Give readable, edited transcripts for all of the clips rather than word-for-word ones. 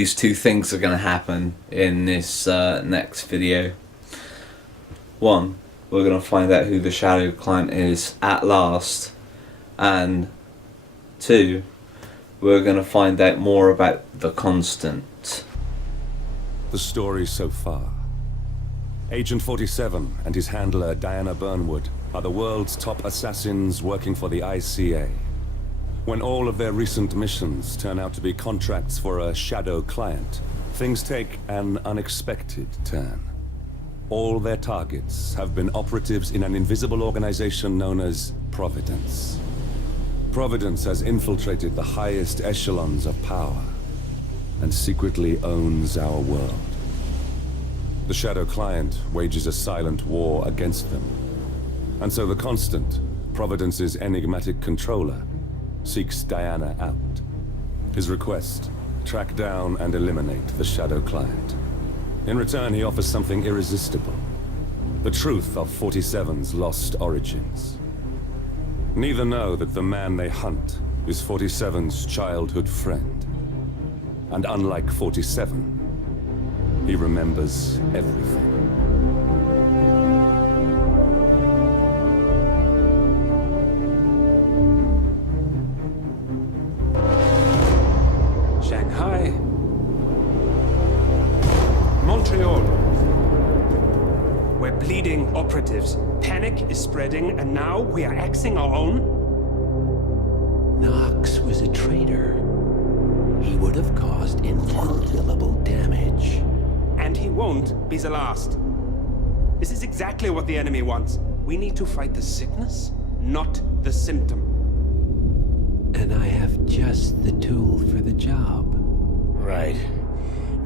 these two things are going to happen in this next video. One, we're going to find out who the shadow client is at last, and two, we're going to find out more about the Constant. The story so far. Agent 47 and his handler Diana Burnwood are the world's top assassins working for the ICA. When all of their recent missions turn out to be contracts for a shadow client, things take an unexpected turn. All their targets have been operatives in an invisible organization known as Providence. Providence has infiltrated the highest echelons of power and secretly owns our world. The shadow client wages a silent war against them. And so the Constant, Providence's enigmatic controller, seeks Diana out. His request, track down and eliminate the shadow client. In return, he offers something irresistible. The truth of 47's lost origins. Neither know that the man they hunt is 47's childhood friend. And unlike 47, he remembers everything. Shanghai. Montreal. We're bleeding operatives. Panic is spreading, and now we are axing our own? Knox was a traitor. He would have caused incalculable damage. And he won't be the last. This is exactly what the enemy wants. We need to fight the sickness, not the symptom. And I have just the tool for the job. Right.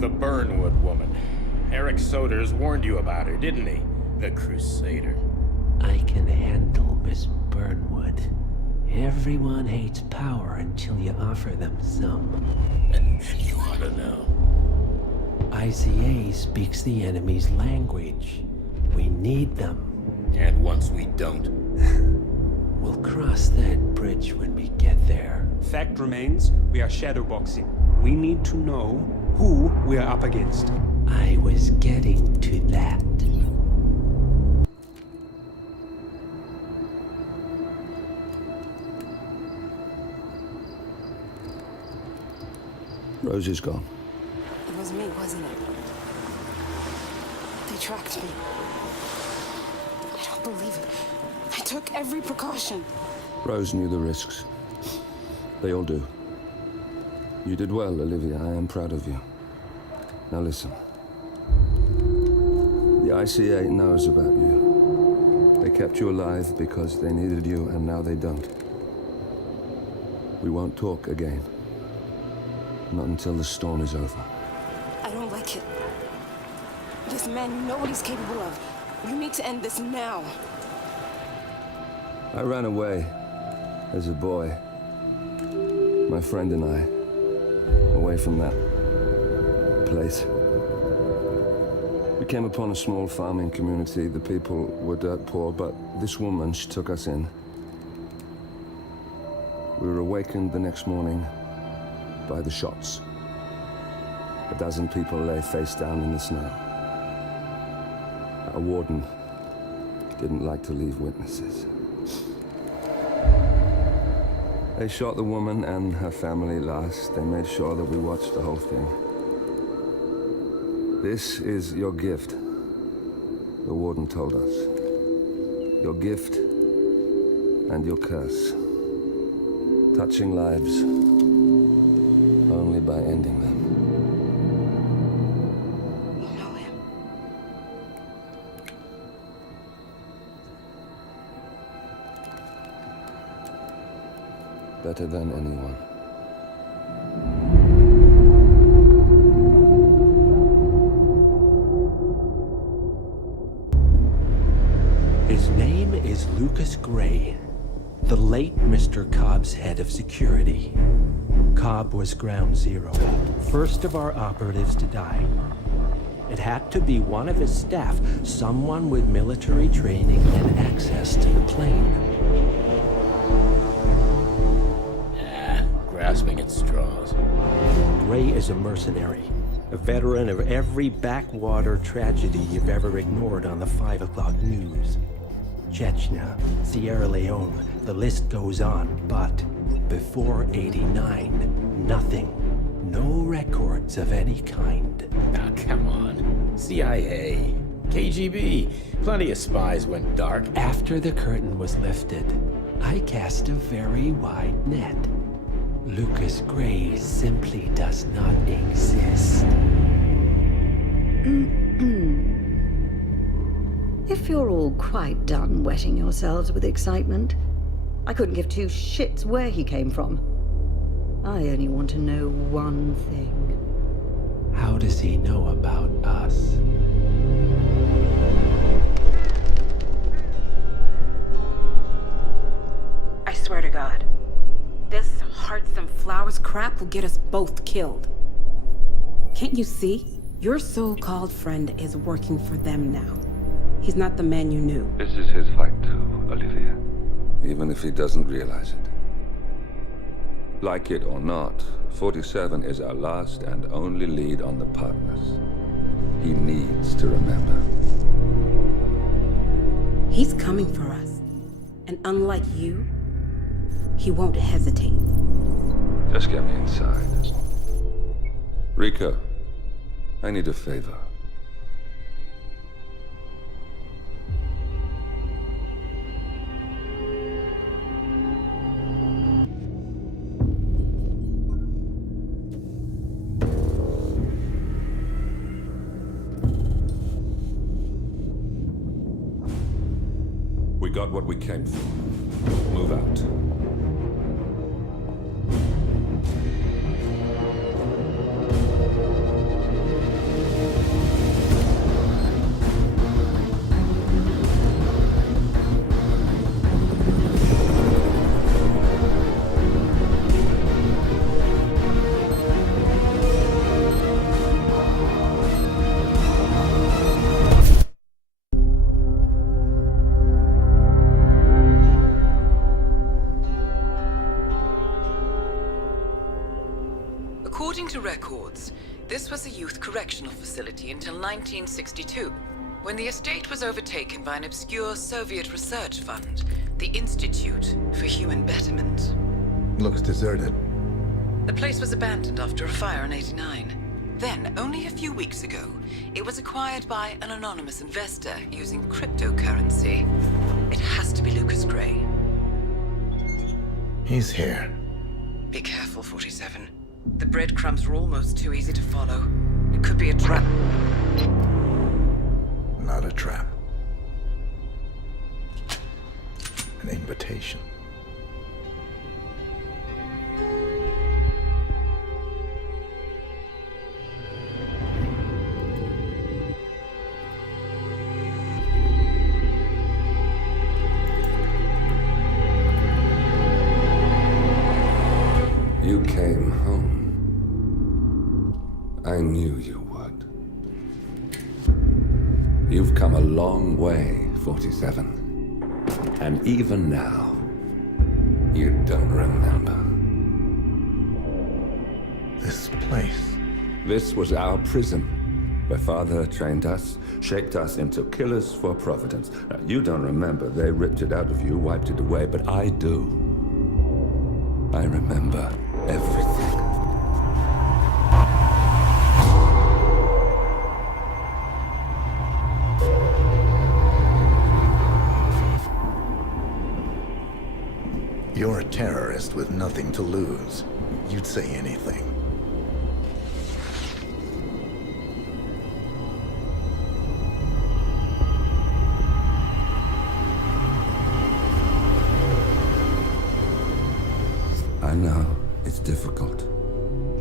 The Burnwood woman. Eric Soders warned you about her, didn't he? The Crusader. I can handle Miss Burnwood. Everyone hates power until you offer them some. You ought to know. ICA speaks the enemy's language. We need them. And once we don't... We'll cross that bridge when we get there. Fact remains, we are shadowboxing. We need to know who we are up against. I was getting to that. Rosie's gone. It was me, wasn't it? They tracked me. I don't believe it. I took every precaution. Rose knew the risks. They all do. You did well, Olivia. I am proud of you. Now listen. The ICA knows about you. They kept you alive because they needed you, and now they don't. We won't talk again. Not until the storm is over. I don't like it. This man, you know what he's capable of. You need to end this now. I ran away as a boy. My friend and I. Away from that place. We came upon a small farming community. The people were dirt poor, but this woman, she took us in. We were awakened the next morning by the shots. A dozen people lay face down in the snow. Our warden didn't like to leave witnesses. They shot the woman and her family last. They made sure that we watched the whole thing. This is your gift, the warden told us. Your gift and your curse. Touching lives only by ending them. You know him. Better than anyone. His name is Lucas Gray, the late Mr. Cobb's head of security. Cobb was ground zero, first of our operatives to die. It had to be one of his staff, someone with military training and access to the plane. grasping at straws. Gray is a mercenary, a veteran of every backwater tragedy you've ever ignored on the 5 o'clock news. Chechnya, Sierra Leone, the list goes on, but before '89, nothing. No records of any kind. Ah, come on. CIA, KGB, plenty of spies went dark. After the curtain was lifted, I cast a very wide net. Lucas Gray simply does not exist. If you're all quite done wetting yourselves with excitement, I couldn't give two shits where he came from. I only want to know one thing. How does he know about us? I swear to God, this hearts and flowers crap will get us both killed. Can't you see? Your so-called friend is working for them now. He's not the man you knew. This is his fight too, Olivia. Even if he doesn't realize it. Like it or not, 47 is our last and only lead on the partners. He needs to remember. He's coming for us. And unlike you, he won't hesitate. Just get me inside. Rico, I need a favor. We got what we came for. Move out. According to records, this was a youth correctional facility until 1962, when the estate was overtaken by an obscure Soviet research fund, the Institute for Human Betterment. Looks deserted. The place was abandoned after a fire in '89. Then, only a few weeks ago, it was acquired by an anonymous investor using cryptocurrency. It has to be Lucas Gray. He's here. Be careful, 47. The breadcrumbs were almost too easy to follow. It could be a trap. Not a trap. An invitation. You came home. I knew you would. You've come a long way, 47. And even now, you don't remember. This place. This was our prison, where Father trained us, shaped us into killers for Providence. Now, you don't remember. They ripped it out of you, wiped it away, but I do. I remember everything. You're a terrorist with nothing to lose. You'd say anything. I know, it's difficult.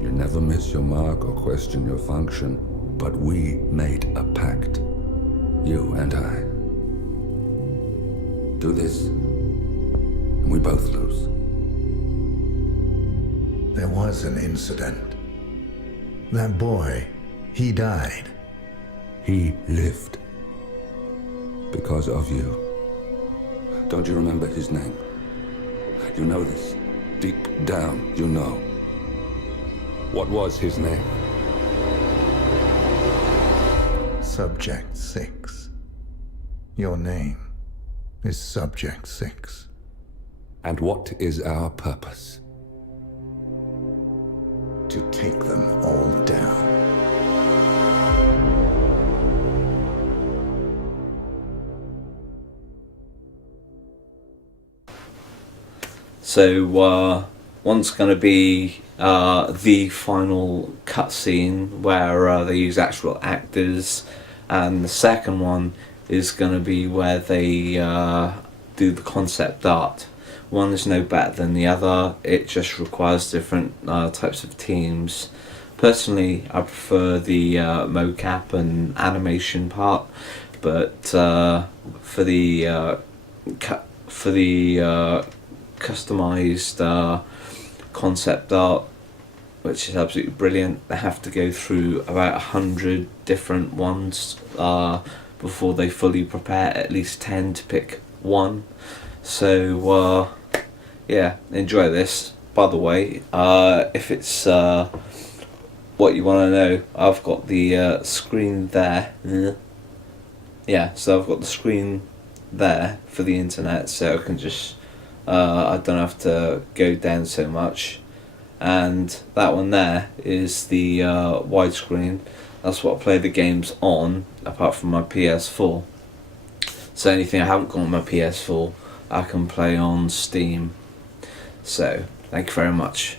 You never miss your mark or question your function, but we made a pact. You and I. Do this, and we both lose. There was an incident. That boy, he died. He lived. Because of you. Don't you remember his name? You know this. Deep down, you know. What was his name? Subject 6. Your name is Subject 6. And what is our purpose? To take them all down. So, one's going to be the final cutscene where they use actual actors, and the second one is going to be where they do the concept art. One is no better than the other, it just requires different types of teams. Personally, I prefer the mocap and animation part, but for the customized concept art, which is absolutely brilliant, they have to go through about 100 different ones before they fully prepare at least 10 to pick one. So yeah, enjoy this. By the way, if it's what you want to know, I've got the screen there. Yeah, so I've got the screen there for the internet, so I can just I don't have to go down so much. And that one there is the widescreen. That's what I play the games on, apart from my PS4. So anything I haven't got on my PS4, I can play on Steam. So, thank you very much.